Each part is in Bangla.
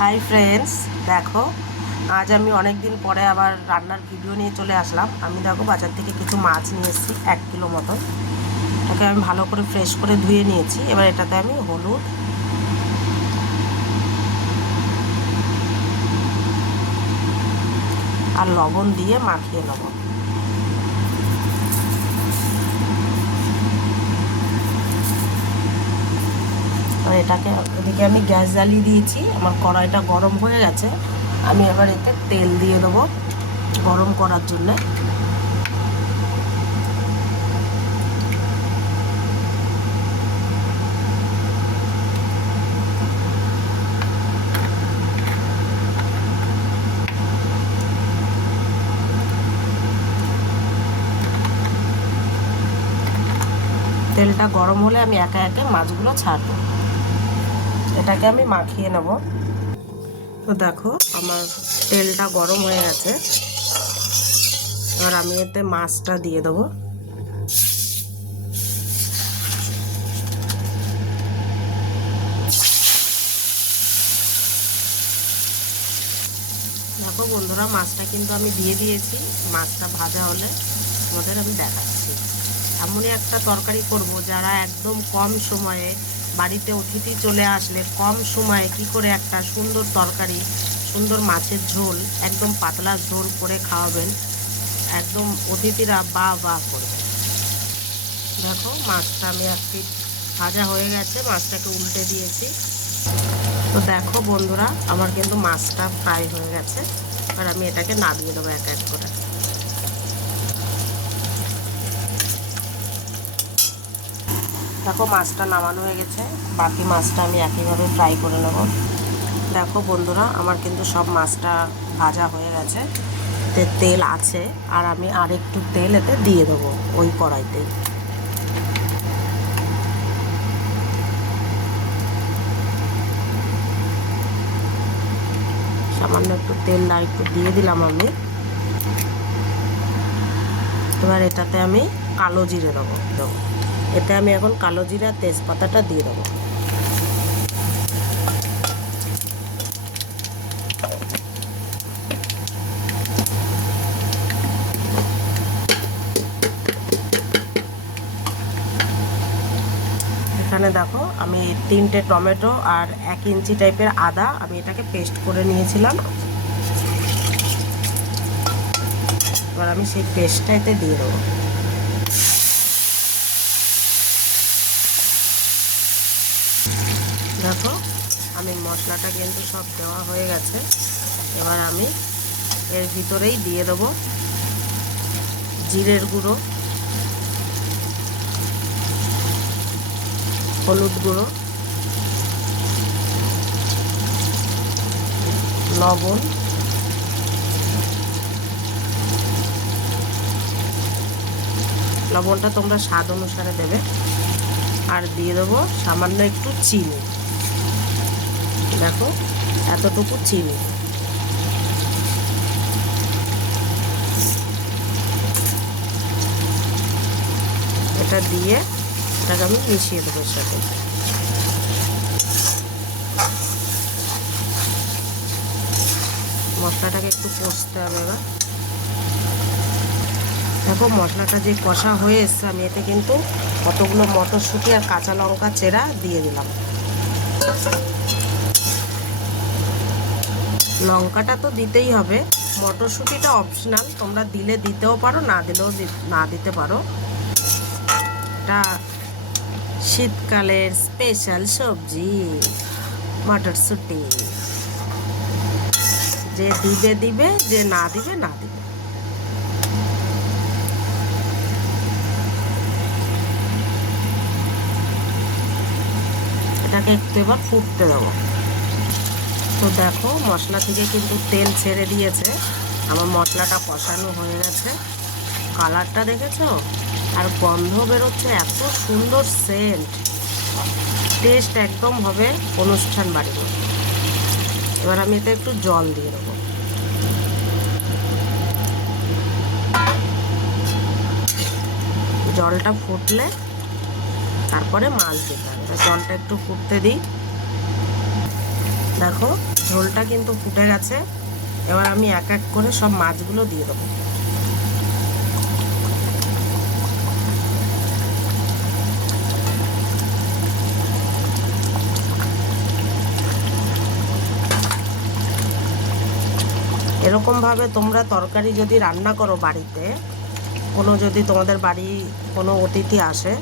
হাই ফ্রেন্ডস, দেখো আজ আমি অনেক দিন পরে আবার রান্নার ভিডিও নিয়ে চলে আসলাম। আমি দেখো বাজার থেকে কিছু মাছ নিয়ে এসেছি 1 কিলো মতন। এটাকে আমি ভালো করে ফ্রেশ করে ধুয়ে নিয়েছি। এবার এটাতে আমি হলুদ আর লবণ দিয়ে মাখিয়ে নেব। এটাকে এদিকে আমি গ্যাস জ্বালিয়ে দিয়েছি, আমার কড়াইটা গরম হয়ে গেছে। আমি এবার এতে তেল দিয়ে দেবো গরম করার জন্যে। তেলটা গরম হলে আমি একে একে মাছগুলো ছাড়বো। এটাকে আমি মাখিয়ে নেব। তো দেখো আমার তেলটা গরম হয়ে গেছে। এবার আমি এতে মাছটা দিয়ে দেবো। দেখো বন্ধুরা, মাছটা কিন্তু আমি দিয়ে দিয়েছি। মাছটা ভাজা হলে তোমাদের আমি দেখাচ্ছি। এমনই একটা তরকারি করব যারা একদম কম সময়ে, বাড়িতে অতিথি চলে আসলে কম সময়ে কি করে একটা সুন্দর তরকারি, সুন্দর মাছের ঝোল, একদম পাতলা ঝোল করে খাওয়াবেন, একদম অতিথিরা বা বা করবে। দেখো মাছটা আমি এক পিঠ ভাজা হয়ে গেছে, মাছটাকে উল্টে দিয়েছি। তো দেখো বন্ধুরা, আমার কিন্তু মাছটা ফ্রাই হয়ে গেছে। আর আমি এটাকে নামিয়ে দেবো এক এক করে। দেখো মাছটা নামানো হয়ে গেছে, বাকি মাছটা আমি একইভাবে ফ্রাই করে নেব। দেখো বন্ধুরা, আমার কিন্তু সব মাছটা ভাজা হয়ে গেছে। এতে তেল আছে, আর আমি আর একটু তেল এতে দিয়ে দেবো ওই কড়াইতে। সামান্য একটু তেল আর একটু দিয়ে দিলাম আমি। এবার এটাতে আমি কালো জিরে দেবো। এতে আমি এখন কালো জিরা তেজপাতাটা দিয়ে দেবো। এখানে দেখো আমি 3টে টমেটো আর 1 ইঞ্চি টাইপের আদা আমি এটাকে পেস্ট করে নিয়েছিলাম। এবার আমি সেই পেস্টটা এতে দিয়ে দেবো। দেখো আমি মশলাটা কিন্তু সব দেওয়া হয়ে গেছে। এবার আমি এর ভিতরেই দিয়ে দেবো জিরের গুঁড়ো, হলুদ গুঁড়ো, লবণ, লবণটা তোমরা স্বাদ অনুসারে দেবে। আর দিয়ে দেবো সামান্য একটু চিনি। দেখো এতটুকু চিনি। এটা দিয়ে এটাকে আমি মিশিয়ে দেবো এর সাথে। মশলাটাকে একটু কষতে হবে। এবার দেখো মশলাটা যে কষা হয়ে এসছে, আমি এতে কিন্তু কতগুলো মটরশুঁটি আর কাঁচা লঙ্কা চেরা দিয়ে দিলাম। লঙ্কাটা তো দিতেই হবে, মটরশুঁটিটা অপশনাল, তোমরা দিলে দিতেও পারো, না দিলেও না দিতে পারো। এটা শীতকালের স্পেশাল সবজি মটরশুঁটি। যে দিবে দিবে, যে না দিবে না দিবে। এটাকে একটু এবার ফুটতে দেবো। তো দেখো মশলা থেকে কিন্তু তেল ছেড়ে দিয়েছে, আমার মশলাটা কষানো হয়ে গেছে। কালারটা দেখেছো, আর গন্ধ বেরোচ্ছে, এত সুন্দর সেন্ট, টেস্ট একদম হবে অনুষ্ঠান বাড়ির মতো। এবার আমি এতে একটু জল দিয়ে দেবো। জলটা ফুটলে তারপরে মাছ দিতে হবে। জলটা একটু ফুটতে দিই। দেখো ঝোলটা কিন্তু ফুটে গেছে। এবার আমি এক এক করে সব মাছগুলো দিয়ে দেবো। এরকমভাবে তোমরা তরকারি যদি রান্না করো বাড়িতে, যদি তোমাদের বাড়ি কোনো অতিথি আসে,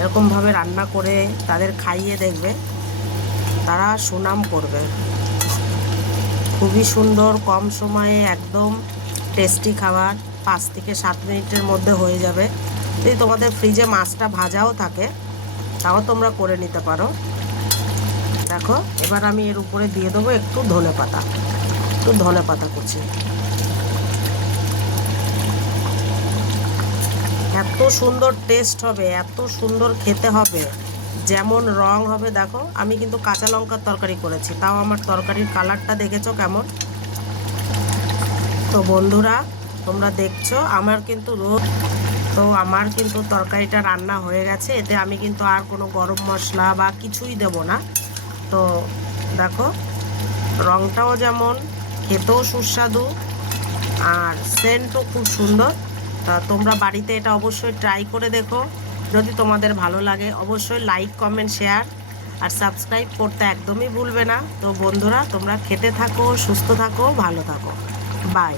এরকমভাবে রান্না করে তাদের খাইয়ে দেখবে, তারা সুনাম করবে। খুবই সুন্দর, কম সময়ে একদম টেস্টি খাবার, 5 থেকে 7 মিনিটের মধ্যে হয়ে যাবে। যদি তোমাদের ফ্রিজে মাছটা ভাজাও থাকে তাও তোমরা করে নিতে পারো। দেখো এবার আমি এর উপরে দিয়ে দেবো একটু ধনে পাতা কুচি। এত সুন্দর টেস্ট হবে, এত সুন্দর খেতে হবে, যেমন রং হবে। দেখো আমি কিন্তু কাঁচা লঙ্কার তরকারি করেছি, তাও আমার তরকারির কালারটা দেখেছো কেমন। তো বন্ধুরা তোমরা দেখছো আমার কিন্তু তরকারিটা রান্না হয়ে গেছে। এতে আমি কিন্তু আর কোনো গরম মশলা বা কিছুই দেব না। তো দেখো রংটাও যেমন, খেতেও সুস্বাদু, আর সেন্টও খুব সুন্দর। তা তোমরা বাড়িতে এটা অবশ্যই ট্রাই করে দেখো। যদি তোমাদের ভালো লাগে অবশ্যই লাইক, কমেন্ট, শেয়ার আর সাবস্ক্রাইব করতে একদমই ভুলবে না। তো বন্ধুরা তোমরা খেতে থাকো, সুস্থ থাকো, ভালো থাকো। বাই।